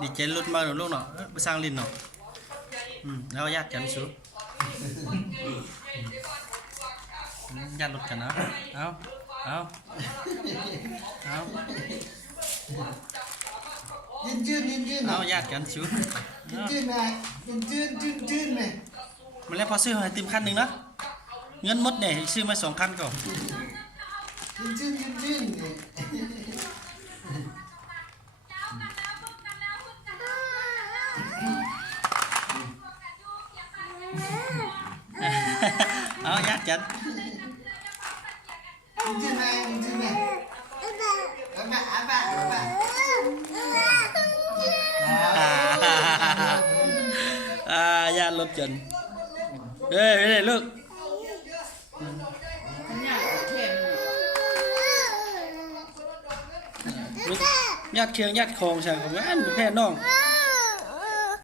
ดีเจลุดมาหนูลูกเนาะไปสร้างลินเนาะแล้วญาติกันสู้ญาติลุดกันนะเอายืนเอาญาติกันสู้ยืนนะยืนเลยมันแล้วพอซื้อให้ติมคันหนึ่งนะเงินหมดเนี่ยซื้อมา2 คันก่อนยืนเอาญาติกันยืนมาญาติลุดกันเฮ้ยลูกญาติเคียงญาติคองใช่ไหมแม่นแพ่น้อง